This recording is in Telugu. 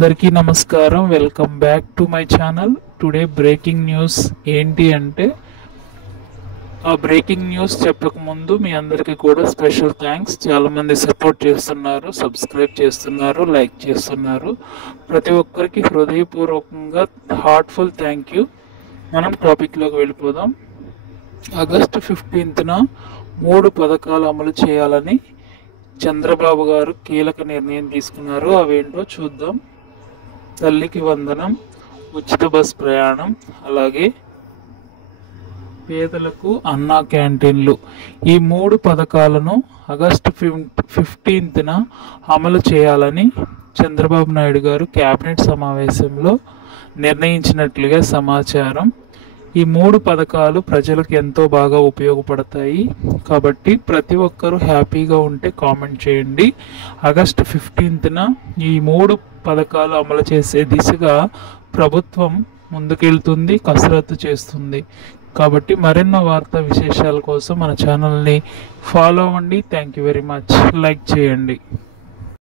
అందరికీ నమస్కారం. Welcome back to my channel. Today breaking news ఏంటి అంటే, ఆ బ్రేకింగ్ న్యూస్ చెప్పకముందు మీ అందరికీ కూడా స్పెషల్ థ్యాంక్స్. చాలామంది సపోర్ట్ చేస్తున్నారు, సబ్స్క్రైబ్ చేస్తున్నారు, లైక్ చేస్తున్నారు. ప్రతి ఒక్కరికి హృదయపూర్వకంగా హార్ట్ఫుల్ థ్యాంక్ యూ. మనం టాపిక్లోకి వెళ్ళిపోదాం. ఆగస్టు 15న 3 పథకాలు అమలు చేయాలని చంద్రబాబు గారు కీలక నిర్ణయం తీసుకున్నారు. అవేంటో చూద్దాం. తల్లికి వందనం, ఉచిత బస్ ప్రయాణం, అలాగే పేదలకు అన్నా క్యాంటీన్లు. ఈ 3 పథకాలను ఆగస్టు 15న అమలు చేయాలని చంద్రబాబు నాయుడు గారు కేబినెట్ సమావేశంలో నిర్ణయించినట్లుగా సమాచారం. ఈ 3 పథకాలు ప్రజలకు ఎంతో బాగా ఉపయోగపడతాయి కాబట్టి ప్రతి ఒక్కరూ హ్యాపీగా ఉంటే కామెంట్ చేయండి. ఆగస్టు 15న ఈ 3 పథకాలు అమలు చేసే దిశగా ప్రభుత్వం ముందుకెళ్తుంది, కసరత్తు చేస్తుంది. కాబట్టి మరెన్నో వార్తా విశేషాల కోసం మన ఛానల్ని ఫాలో అవ్వండి. Thank you very much. Like చేయండి.